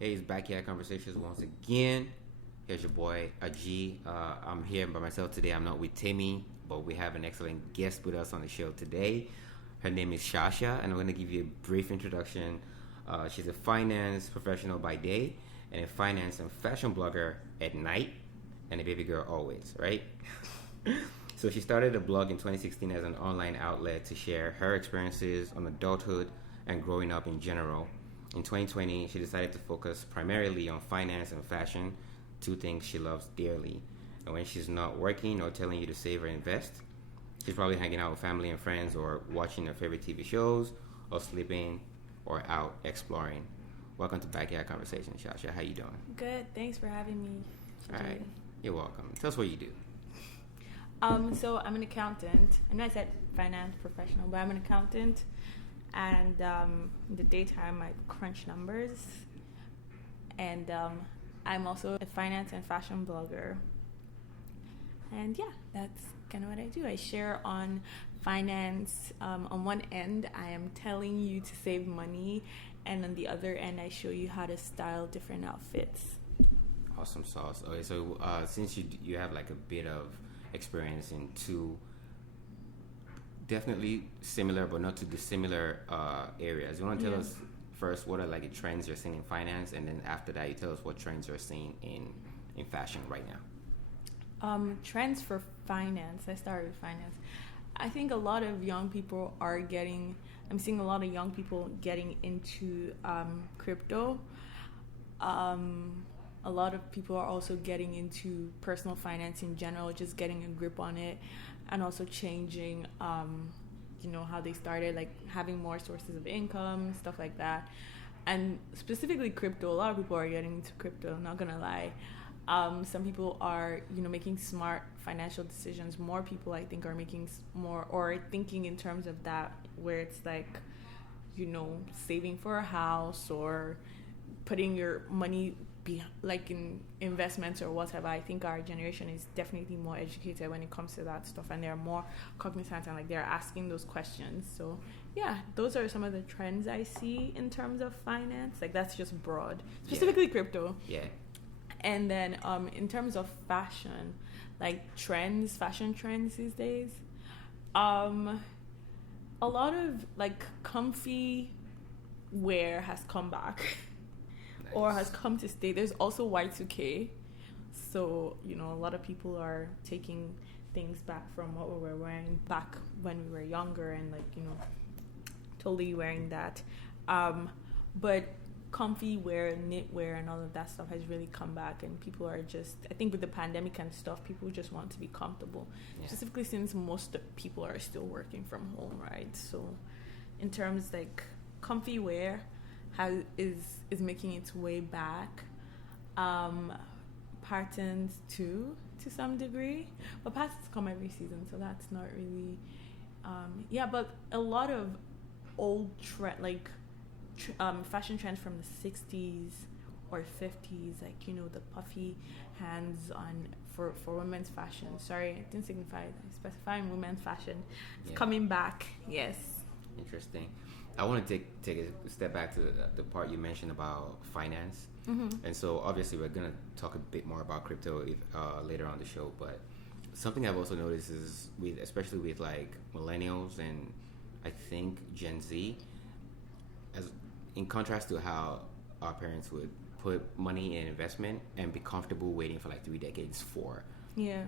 Hey, it's Backyard Conversations once again. Here's your boy, Aji. I'm here by myself today. I'm not with Timmy, but we have an excellent guest with us on the show today. Her name is Shasha, and I'm going to give you a brief introduction. She's a finance professional by day and a finance and fashion blogger at night, and a baby girl always, right? So she started a blog in 2016 as an online outlet to share her experiences on adulthood and growing up in general. In 2020, she decided to focus primarily on finance and fashion, two things she loves dearly. And when she's not working or telling you to save or invest, she's probably hanging out with family and friends or watching her favorite TV shows or sleeping or out exploring. Welcome to Backyard Conversation, Shasha. How you doing? Good. Thanks for having me. All right. You're welcome. Tell us what you do. So I'm an accountant. I know I said finance professional, but I'm an accountant. And in the daytime, I crunch numbers. And I'm also a finance and fashion blogger. And yeah, that's kind of what I do. I share on finance. On one end, I am telling you to save money. And on the other end, I show you how to style different outfits. Awesome sauce. Okay, so since you have like a bit of experience in two definitely similar but not too dissimilar areas, you want to tell us first what are like the trends you're seeing in finance, and then after that you tell us what trends you're seeing in fashion right now. Trends for finance. I started with finance. I think a lot of young people I'm seeing a lot of young people getting into crypto. A lot of people are also getting into personal finance in general, just getting a grip on it, and also changing, how they started, like having more sources of income, stuff like that. And specifically crypto, a lot of people are getting into crypto, I'm not gonna lie. Some people are, making smart financial decisions. More people, I think, are making more or thinking in terms of that, where it's like, saving for a house or putting your money like in investments or whatever. I think our generation is definitely more educated when it comes to that stuff, and they're more cognizant and like they're asking those questions. So yeah, those are some of the trends I see in terms of finance. Like that's just broad, specifically crypto. Yeah. And then in terms of fashion, like fashion trends these days, a lot of like comfy wear has come back. Nice. Or has come to stay. There's also Y2K. So, a lot of people are taking things back from what we were wearing back when we were younger and totally wearing that. But comfy wear, knitwear, and all of that stuff has really come back, and people are just, I think with the pandemic and stuff, people just want to be comfortable. Yeah. Specifically since most people are still working from home, right? So in terms like comfy wear is making its way back. Patterns too, to some degree, but patterns come every season, so that's not really but a lot of old fashion trends from the 60s or 50s, like the puffy hands on for women's fashion. Sorry, I didn't signify that. Specifying women's fashion. It's coming back. Yes. Interesting. I want to take a step back to the part you mentioned about finance. Mm-hmm. And so obviously we're going to talk a bit more about crypto later on the show, but something I've also noticed is especially with like millennials and I think Gen Z, as in contrast to how our parents would put money in investment and be comfortable waiting for like 3 decades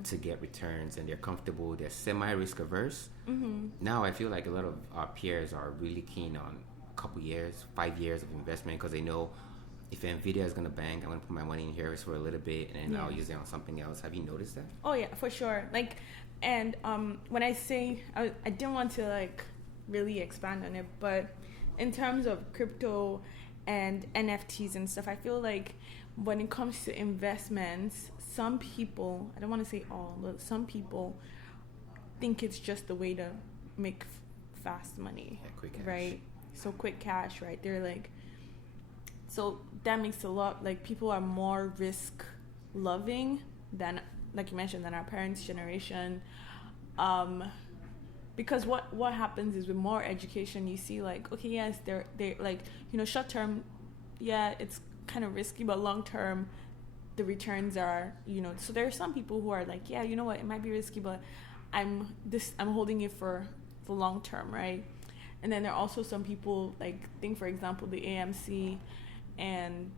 to get returns, and they're comfortable, they're semi-risk averse. Mm-hmm. Now I feel like a lot of our peers are really keen on a couple years, 5 years of investment, because they know if NVIDIA is going to bank, I'm going to put my money in here for a little bit and then I'll use it on something else. Have you noticed that? Oh yeah, for sure. Like, and when I say, I didn't want to like really expand on it, but in terms of crypto and NFTs and stuff, I feel like when it comes to investments, some people, I don't want to say all, but some people think it's just the way to make fast money. Yeah, quick cash. Right? So quick cash, right? They're like, so that makes a lot, like people are more risk loving than, like you mentioned, than our parents' generation. Because what happens is with more education, you see like, okay, yes, they're like, short term, yeah, it's kind of risky, but long term, the returns are, so there are some people who are like, yeah, you know what, it might be risky, but I'm holding it for the long term, right? And then there are also some people, like, think for example the AMC and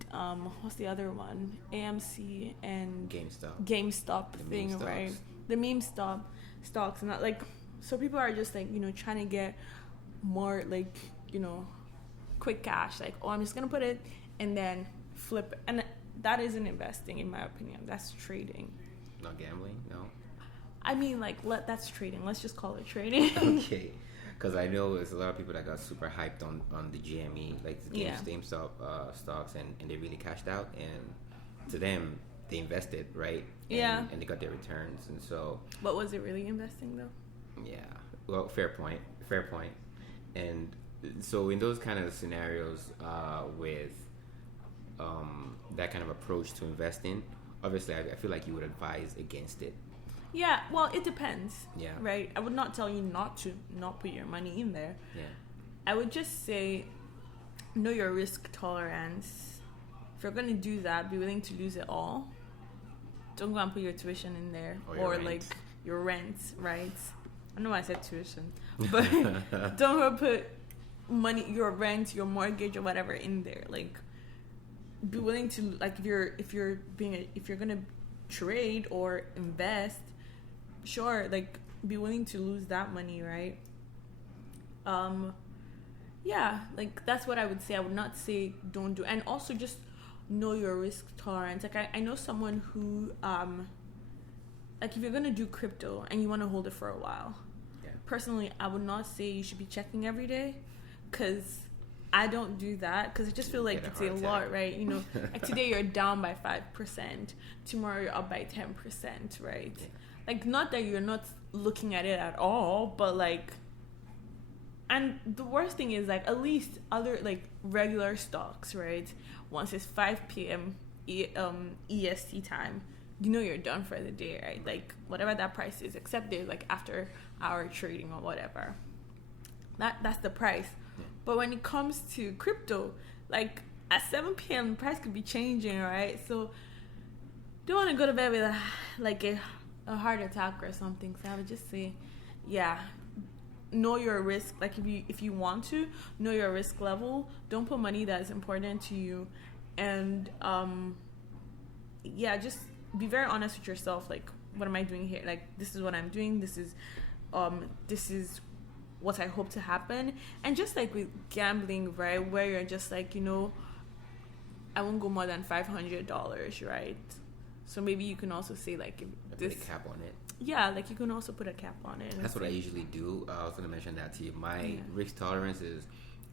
what's the other one? AMC and GameStop thing, right? The meme stocks and that, like, so people are just like, trying to get more, like, quick cash, like, oh, I'm just gonna put it and then flip it. And that isn't investing, in my opinion. That's trading. Not gambling, no. I mean, like, that's trading. Let's just call it trading. Okay. Because I know there's a lot of people that got super hyped on the GME, like the GameStop stocks, and they really cashed out. And to them, they invested, right? And they got their returns. And so. But was it really investing, though? Yeah. Well, fair point. And so in those kind of scenarios with that kind of approach to investing, obviously I feel like you would advise against it. Yeah, well, it depends. Yeah. Right? I would not tell you not put your money in there. Yeah. I would just say, know your risk tolerance. If you're going to do that, be willing to lose it all. Don't go and put your tuition in there. Or like, your rent, right? I know I said tuition. But don't go put money, your rent, your mortgage, or whatever in there. Like, be willing to, like, if you're gonna trade or invest, sure, like, be willing to lose that money, right? Yeah, like, that's what I would say. I would not say don't do, and also just know your risk tolerance. Like, I know someone who like, if you're gonna do crypto and you want to hold it for a while, personally, I would not say you should be checking every day, because I don't do that, because I just feel like it's a lot, right? Like, today you're down by 5%, tomorrow you're up by 10%, right? Yeah. Like, not that you're not looking at it at all, but like, and the worst thing is, like, at least other, like, regular stocks, right? Once it's 5 p.m. EST time, you're done for the day, right? Like, whatever that price is, except there's, like, after hour trading or whatever. That's the price. Yeah. But when it comes to crypto, like, at 7 p.m. the price could be changing, right? So don't want to go to bed with a heart attack or something. So I would just say, yeah, know your risk. Like, if you want to know your risk level, don't put money that is important to you, and just be very honest with yourself. Like, what am I doing here? Like, this is what I'm doing. This is what I hope to happen. And just like with gambling, right, where you're just like, I won't go more than $500, right? So maybe you can also say, like, if this, put a cap on it. Yeah, like, you can also put a cap on it. That's what I usually do. I was going to mention that to you. My risk tolerance is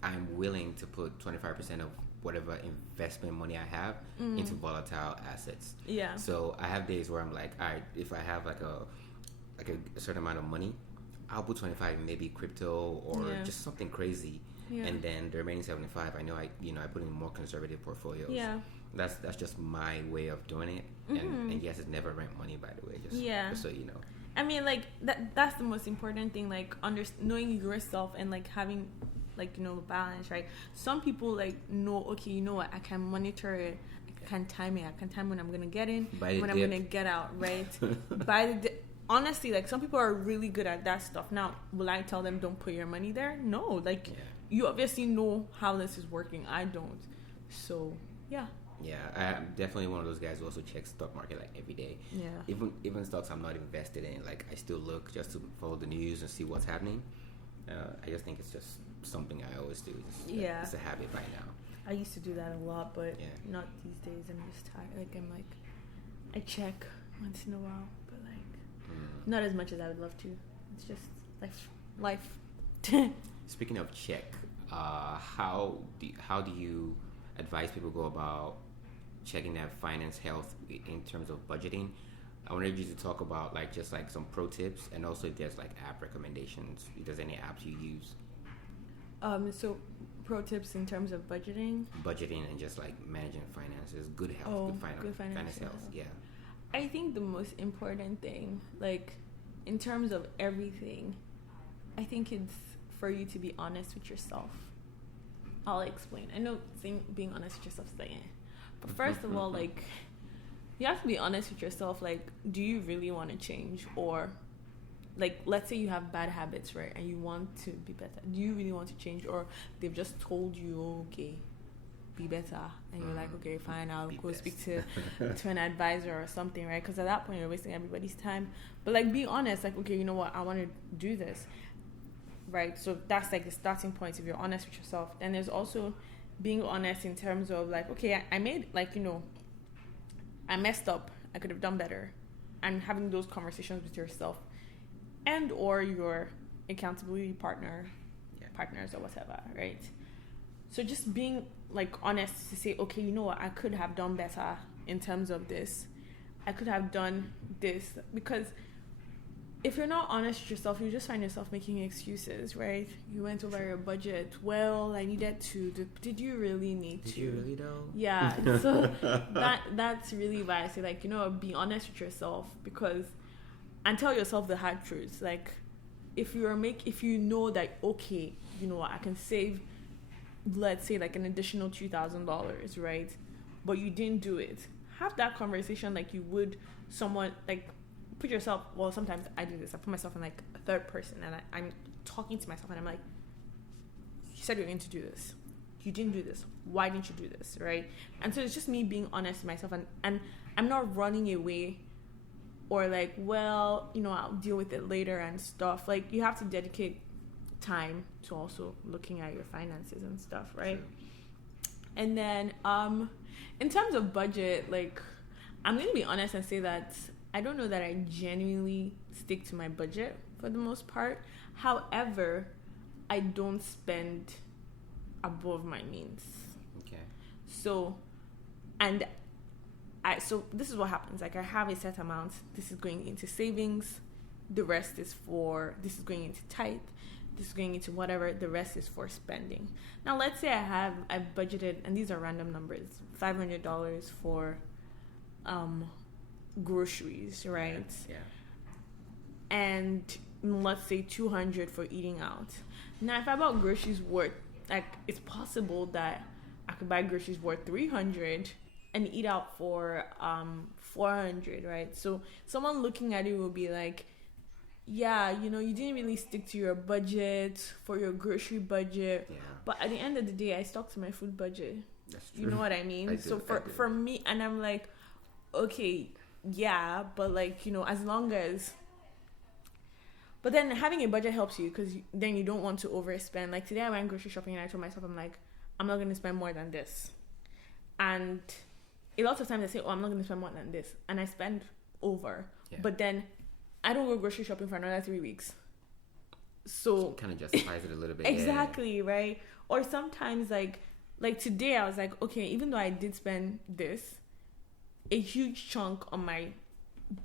I'm willing to put 25% of whatever investment money I have into volatile assets. Yeah. So I have days where I'm like, all right, if I have like a certain amount of money, I'll put 25 in maybe crypto or just something crazy. Yeah. And then the remaining 75, I know I put in more conservative portfolios. Yeah. That's just my way of doing it. And yes, it's never rent money, by the way. Just so you know. I mean, like, that's the most important thing, like, knowing yourself and, like, having, like, balance, right? Some people, like, know, okay, you know what, I can monitor it, I can time it, I can time when I'm gonna get in, when I'm gonna get out, right? Honestly, like, some people are really good at that stuff. Now, will I tell them don't put your money there? No, like, you obviously know how this is working. I don't. So, yeah. Yeah, I'm definitely one of those guys who also checks stock market, like, every day. Yeah. Even stocks I'm not invested in, like, I still look just to follow the news and see what's happening. I just think it's just something I always do. It's a habit by now. I used to do that a lot, but not these days. I'm just tired. Like, I check once in a while, but, like, not as much as I would love to. It's just life. Speaking of check, how do you advise people go about checking their finance health in terms of budgeting? I wanted you to talk about, like, just like some pro tips, and also if there's, like, app recommendations, if there's any apps you use. So pro tips in terms of budgeting and just, like, managing finances, good health, good finance health. Yeah. I think the most important thing, like, in terms of everything, I think it's for you to be honest with yourself. I'll explain. I know being honest with yourself is like, But first of all, like, you have to be honest with yourself. Like, do you really want to change? Or, like, let's say you have bad habits, right? And you want to be better. Do you really want to change? Or they've just told you, okay, be better. And you're like, okay, fine, I'll go speak to an advisor or something, right? Because at that point, you're wasting everybody's time. But, like, be honest. Like, okay, you know what? I want to do this, right? So that's, like, the starting point if you're honest with yourself. And there's also being honest in terms of, like, okay, I made, like, you know, I messed up. I could have done better. And having those conversations with yourself and or your accountability partners or whatever, right? So just being, like, honest to say, okay, you know what? I could have done better in terms of this. I could have done this. Because if you're not honest with yourself, you just find yourself making excuses, right? You went over your budget. Well, I needed to. Did you really need to? Did you really though? Yeah. So that's really why I say, like, you know, be honest with yourself, because, and tell yourself the hard truths. Like, if you know that, okay, you know what, I can save, let's say, like, an additional $2,000, right? But you didn't do it. Have that conversation like you would someone, like, put yourself, well, sometimes I do this. I put myself in, like, a third person, and I'm talking to myself, and I'm like, you said you're going to do this. You didn't do this. Why didn't you do this, right? And so it's just me being honest with myself, and I'm not running away or, like, well, you know, I'll deal with it later and stuff. Like, you have to dedicate time to also looking at your finances and stuff, right? Sure. And then in terms of budget, like, I'm going to be honest and say that I don't know that I genuinely stick to my budget for the most part. However, I don't spend above my means. Okay. So this is what happens. Like, I have a set amount. This is going into savings. The rest is this is going into tithe. This is going into whatever. The rest is for spending. Now, let's say I've budgeted, and these are random numbers, $500 for groceries, right? Yeah. And let's say $200 for eating out. Now, if I bought groceries worth, like, it's possible that I could buy groceries worth $300 and eat out for $400, right? So someone looking at it will be like, yeah, you know, you didn't really stick to your budget for your grocery budget. Yeah. But at the end of the day, I stuck to my food budget. That's true. You know what I mean? For me, and I'm like, okay, yeah, but, like, you know, as long as, but then having a budget helps you, because then you don't want to overspend. Like, today I went grocery shopping and I told myself, I'm like, I'm not going to spend more than this. And a lot of times I say, oh, I'm not going to spend more than this, and I spend over. Yeah. But then I don't go grocery shopping for another 3 weeks. So it kind of justifies it a little bit. Exactly, yeah. Right? Or sometimes, like today I was like, okay, even though I did spend this, a huge chunk on my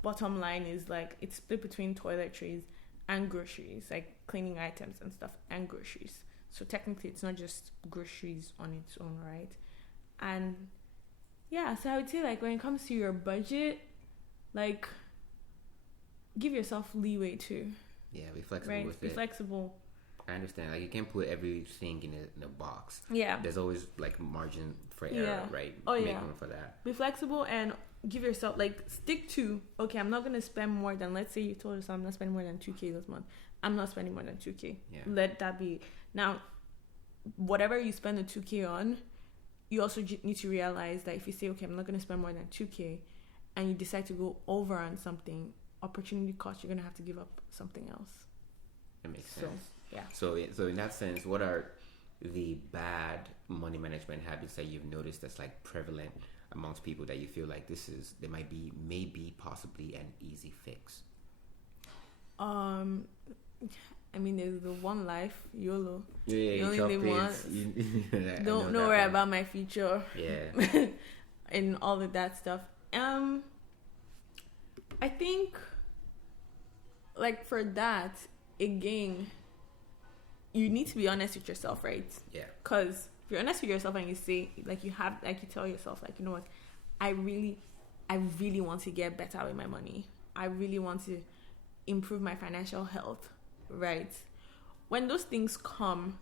bottom line is, like, it's split between toiletries and groceries, like cleaning items and stuff, and groceries. So technically it's not just groceries on its own, right? And yeah, so I would say, like, when it comes to your budget, like, give yourself leeway too. Yeah, be flexible right? with Be it. flexible. I understand. Like, you can't put everything in a box. Yeah. There's always, like, margin for error, right? Oh, Make yeah. room for that. Be flexible and give yourself, like, stick to, okay, I'm not going to spend more than, let's say you told yourself, I'm not spending more than $2,000 this month. I'm not spending more than $2,000. Yeah. Let that be. Now, whatever you spend the $2,000 on, you also need to realize that if you say, okay, I'm not going to spend more than $2,000, and you decide to go over on something, opportunity cost, you're going to have to give up something else. That makes sense. Yeah. So in that sense, what are the bad money management habits that you've noticed that's, like, prevalent amongst people that you feel like there might be, maybe, possibly an easy fix? I mean, there's the one life, YOLO. Yeah, you only live once. Don't worry about my future. Yeah. And all of that stuff. I think, like, for that, again, you need to be honest with yourself, right? Yeah. Because if you're honest with yourself and you say, like, you tell yourself, like, you know what, I really want to get better with my money. I really want to improve my financial health, right? When those things come,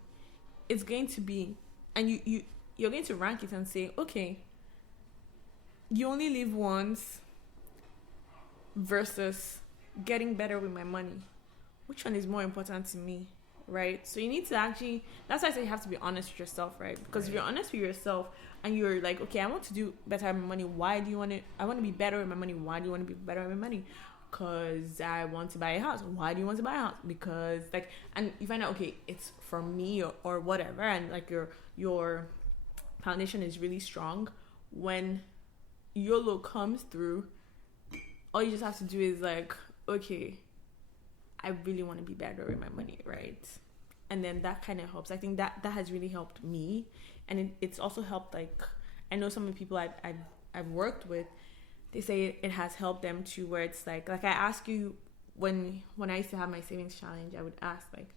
it's going to be, and you're going to rank it and say, okay, you only live once versus getting better with my money. Which one is more important to me, right? So you need to actually, that's why I say you have to be honest with yourself, right? Because if you're honest with yourself and you're like, okay, I want to do better with my money. Why do you want to, I want to be better with my money. Why do you want to be better with my money? Because I want to buy a house. Why do you want to buy a house? Because like, and you find out, okay, it's for me or whatever. And like your foundation is really strong. When YOLO comes through, all you just have to do is like, okay, I really want to be better with my money, right? And then that kind of helps. I think that has really helped me. And it's also helped, like, I know some of the people I've worked with, they say it has helped them too, where it's like I ask you, when I used to have my savings challenge, I would ask, like,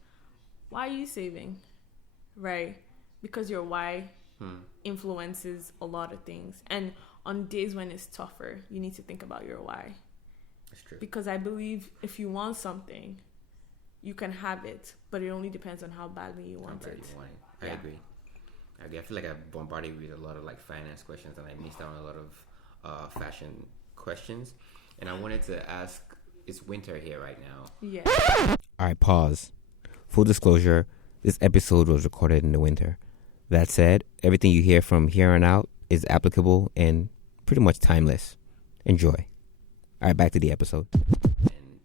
why are you saving? Right? Because your why influences a lot of things. And on days when it's tougher, you need to think about your why. That's true. Because I believe if you want something, you can have it, but it only depends on how badly you want it. I agree. I feel like I bombarded you with a lot of like finance questions, and I missed out on a lot of fashion questions. And I wanted to ask, it's winter here right now. Yeah. All right, pause. Full disclosure, this episode was recorded in the winter. That said, everything you hear from here on out is applicable and pretty much timeless. Enjoy. All right, back to the episode. And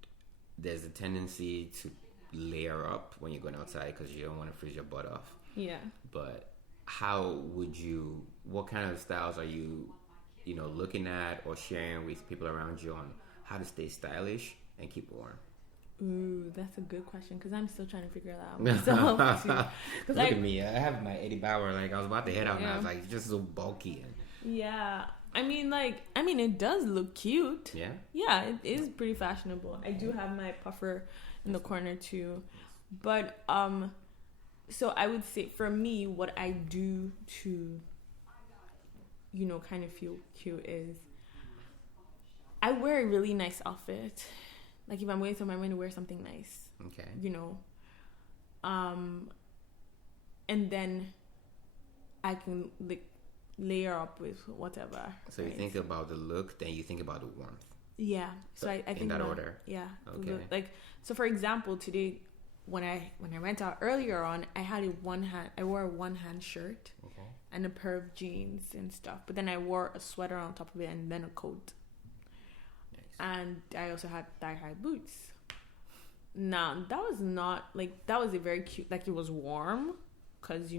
there's a tendency to layer up when you're going outside because you don't want to freeze your butt off. Yeah. But what kind of styles are you looking at or sharing with people around you on how to stay stylish and keep warm? Ooh, that's a good question because I'm still trying to figure that out myself too. Look at me, I have my Eddie Bauer. Like I was about to head out, and I was like, it's just so bulky. Yeah, I mean, it does look cute. Yeah. Yeah, it is pretty fashionable. I do have my puffer in the corner too, but so I would say for me, what I do to, kind of feel cute is I wear a really nice outfit. Like if I'm going somewhere, I'm going to wear something nice. Okay. And then I can layer up with whatever. So you think about the look, then you think about the warmth. Yeah. So I think in that order. Yeah. Okay. So for example, today when I went out earlier on, I wore a one-hand shirt and a pair of jeans and stuff. But then I wore a sweater on top of it and then a coat. And I also had thigh-high boots. Now, that was a very cute, like it was warm because,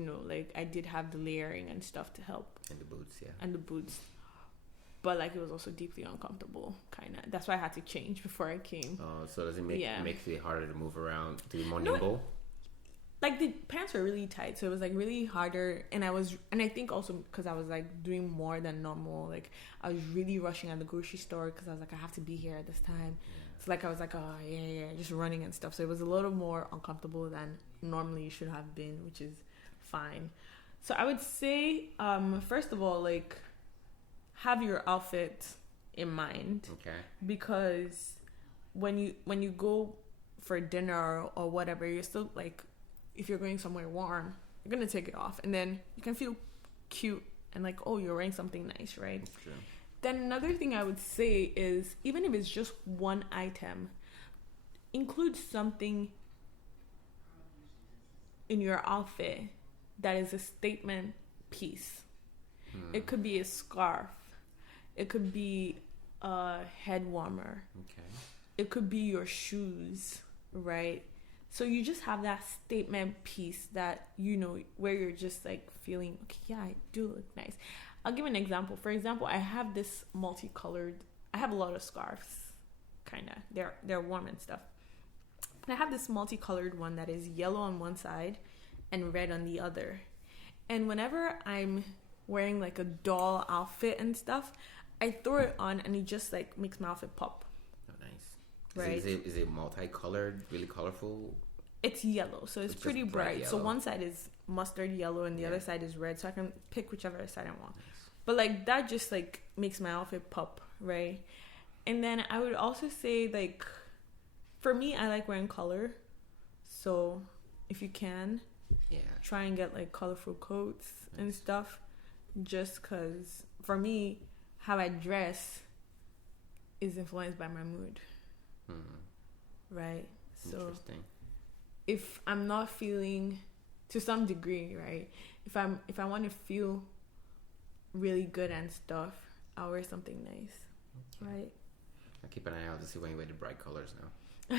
I did have the layering and stuff to help. And the boots, yeah. And the boots. But, it was also deeply uncomfortable, kind of. That's why I had to change before I came. Oh, so does it makes it harder to move around, to be more nimble? The pants were really tight, so it was really harder, and I think also because I was doing more than normal. I was really rushing at the grocery store because I was I have to be here at this time. Yeah. So I was oh yeah, just running and stuff. So it was a little more uncomfortable than normally it should have been, which is fine. So I would say, first of all, have your outfit in mind. Okay. Because when you go for dinner or whatever, you're still if you're going somewhere warm, you're gonna take it off, and then you can feel cute and you're wearing something nice, right? That's true. Then another thing I would say is, even if it's just one item, include something in your outfit that is a statement piece. It could be a scarf. It could be a head warmer. Okay. It could be your shoes, right? So you just have that statement piece that, where you're just feeling, okay, yeah, I do look nice. I'll give an example. For example, I have a lot of scarves, kind of. They're warm and stuff. But I have this multicolored one that is yellow on one side and red on the other. And whenever I'm wearing a doll outfit and stuff, I throw it on and it just makes my outfit pop. Right. Is it multicolored, really colorful? It's yellow, so it's pretty bright. So one side is mustard yellow and the other side is red, so I can pick whichever side I want. Nice. But that just makes my outfit pop, right? And then I would also say for me, I like wearing color. So if you can, try and get colorful coats and stuff. Just because for me, how I dress is influenced by my mood, right? So Interesting. if I'm not feeling, to some degree, right? If I want to feel really good and stuff, I'll wear something nice, right? I keep an eye out to see when you wear the bright colors now.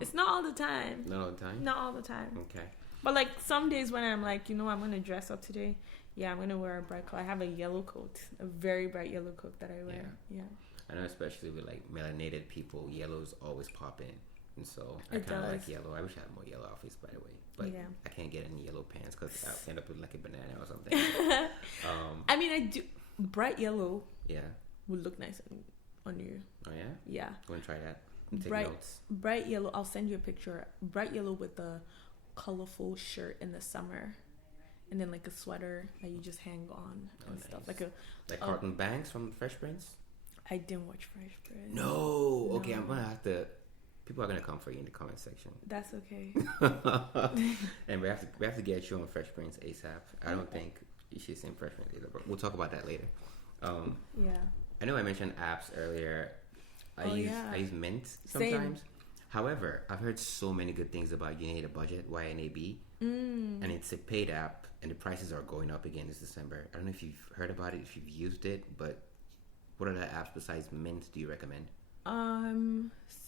It's not all the time. Not all the time? Not all the time. Okay. But like some days when I'm like, I'm going to dress up today. Yeah, I'm going to wear a bright color. I have a yellow coat, a very bright yellow coat that I wear. Yeah. I know, especially with like melanated people, yellows always pop in. And so I It kind of does. like yellow. I wish I had more yellow outfits, by the way. But Yeah. I can't get any yellow pants because I'll end up with like a banana or something. I mean, I do. Bright yellow Yeah. would look nice on you. Oh, yeah? Yeah. Go and try that. Take Bright, notes. bright yellow. I'll send you a picture. Bright yellow with a colorful shirt in the summer, and then like a sweater that you just hang on and stuff. Nice. Like Carlton Banks from Fresh Prince? I didn't watch Fresh Prince. No. Okay, No. I'm going to have to. People are going to come for you in the comment section. That's okay. And we have to get you on Fresh Prince ASAP. I don't think you should sing Fresh Prince either, but we'll talk about that later. Yeah. I know I mentioned apps earlier. I use Mint sometimes. Same. However, I've heard so many good things about You Need a Budget, YNAB, and it's a paid app, and the prices are going up again this December. I don't know if you've heard about it, if you've used it, but what other apps besides Mint do you recommend?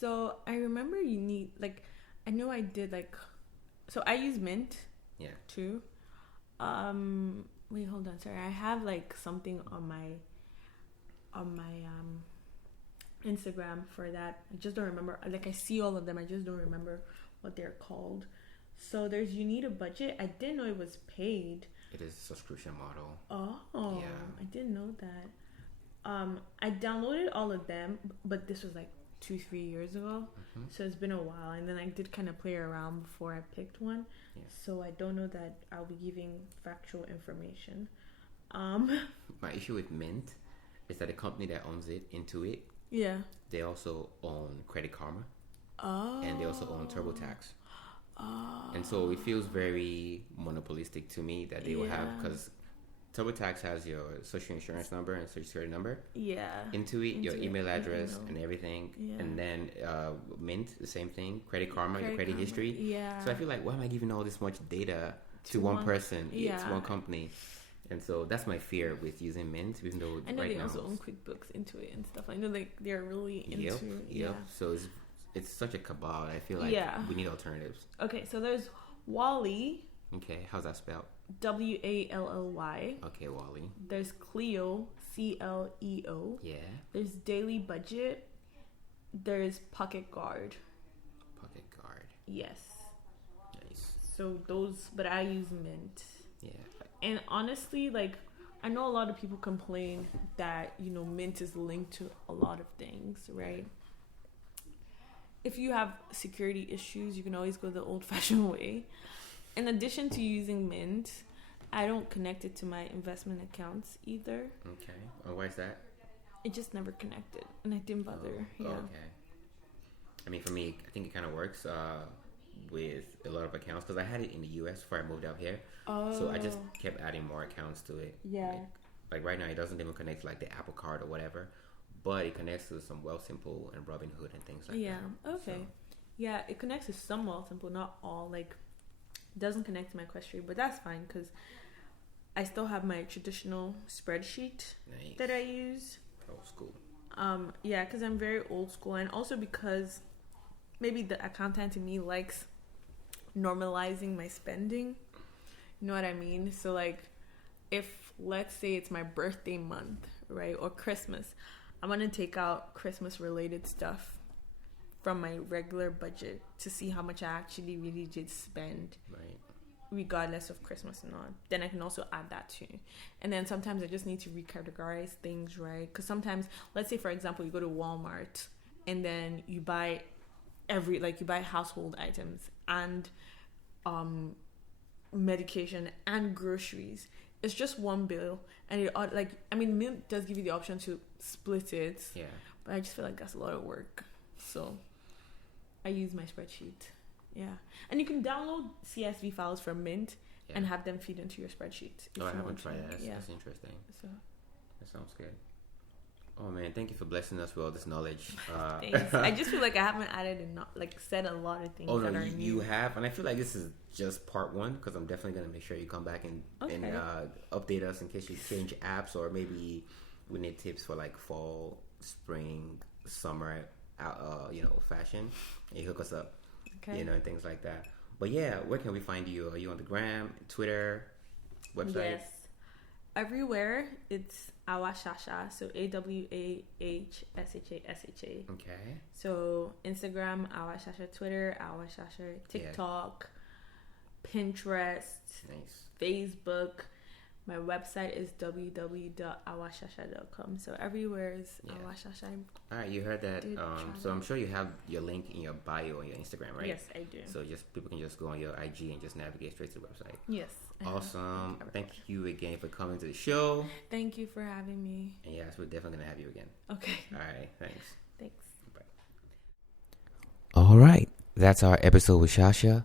So I remember you need I know I did so I use Mint. Yeah. Too. Wait, hold on. Sorry, I have something on my Instagram for that. I just don't remember. I see all of them. I just don't remember what they're called. So there's You Need a Budget. I didn't know it was paid. It is a subscription model. Oh, Yeah. I didn't know that. I downloaded all of them, but this was 2-3 years ago, so it's been a while. And then I did kind of play around before I picked one. Yeah. So I don't know that I'll be giving factual information. My issue with Mint is that the company that owns it, Intuit, Yeah. they also own Credit Karma, Oh. and they also own TurboTax. And so it feels very monopolistic to me that they will have, Yeah. because TurboTax has your social insurance number and social security number. Yeah. Intuit, your Intuit, email address email. and everything. Yeah. And then Mint, the same thing. Credit Karma, your credit Karma. history. Yeah. So I feel like, why am I giving all this much data to To one one- person? It's yeah. one company. And so that's my fear with using Mint, even though I know right they now also own QuickBooks, Intuit, and stuff. I know they're really into. Yep. Yeah. So it's such a cabal. I feel like Yeah. we need alternatives. Okay, so there's Wally, Okay, how's that spelled? WALLY. Okay, Wally. There's Clio, CLEO. Yeah, There's Daily Budget. There's Pocket Guard. Pocket Guard. Yes. Nice. So those, but I use Mint. Yeah. And honestly, I know a lot of people complain that, Mint is linked to a lot of things, right? If you have security issues, you can always go the old-fashioned way. In addition to using Mint, I don't connect it to my investment accounts either. Okay. Oh, why is that? It just never connected, and I didn't bother. Oh, Yeah. okay. I mean, for me, I think it kind of works with a lot of accounts because I had it in the U.S. before I moved out here. Oh. So I just kept adding more accounts to it. Yeah. Like right now, it doesn't even connect to the Apple Card or whatever, but it connects to some Wealthsimple and Robinhood and things like Yeah. that. Okay. So, Yeah, it connects to some Wealthsimple, not all. It doesn't connect to my Questrade, but that's fine because I still have my traditional spreadsheet nice. that I use. Old school. Yeah, because I'm very old school, and also because maybe the accountant in me likes normalizing my spending. You know what I mean? So if let's say it's my birthday month, right, or Christmas, I'm gonna take out Christmas related stuff from my regular budget to see how much I actually really did spend, Right. regardless of Christmas or not. Then I can also add that too. And then sometimes I just need to recategorize things, right? Because sometimes, let's say for example, you go to Walmart and then you buy you buy household items and medication and groceries. It's just one bill, and Mint does give you the option to split it, Yeah. but I just feel like that's a lot of work. So I use my spreadsheet. Yeah. And you can download CSV files from Mint Yeah. and have them feed into your spreadsheet. if Oh, I you haven't want tried to. that. Yeah. That's interesting. So That sounds good. Oh man, thank you for blessing us with all this knowledge. Thanks. I just feel like I haven't added and not like said a lot of things. Oh that no, are you new. have, and I feel like this is just part one because I'm definitely gonna make sure you come back and update us in case you change apps or maybe we need tips for like fall, spring, summer, fashion. And you hook us up, and things like that. But yeah, where can we find you? Are you on the gram, Twitter, website? Yes, everywhere. It's Shasha, so AWAHSHA. Okay. So Instagram, Shasha, Twitter, Shasha, TikTok, Pinterest, Nice. Facebook. My website is www.awashasha.com. So everywhere is Awashasha. All right, you heard that. So I'm sure you have your link in your bio on your Instagram, right? Yes, I do. So people can just go on your IG and just navigate straight to the website. Yes. Awesome. Thank you again for coming to the show. Thank you for having me. And yes, we're definitely gonna have you again. Okay. All right. Thanks. Thanks. Bye. All right. That's our episode with Shasha.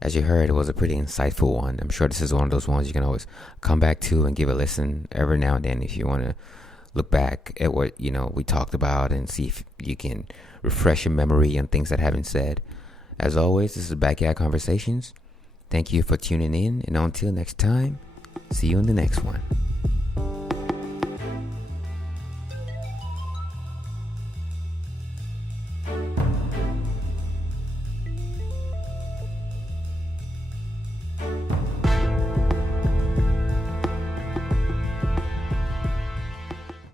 As you heard, it was a pretty insightful one. I'm sure this is one of those ones you can always come back to and give a listen every now and then if you want to look back at what, we talked about and see if you can refresh your memory on things that have been said. As always, this is Backyard Conversations. Thank you for tuning in, and until next time, see you in the next one.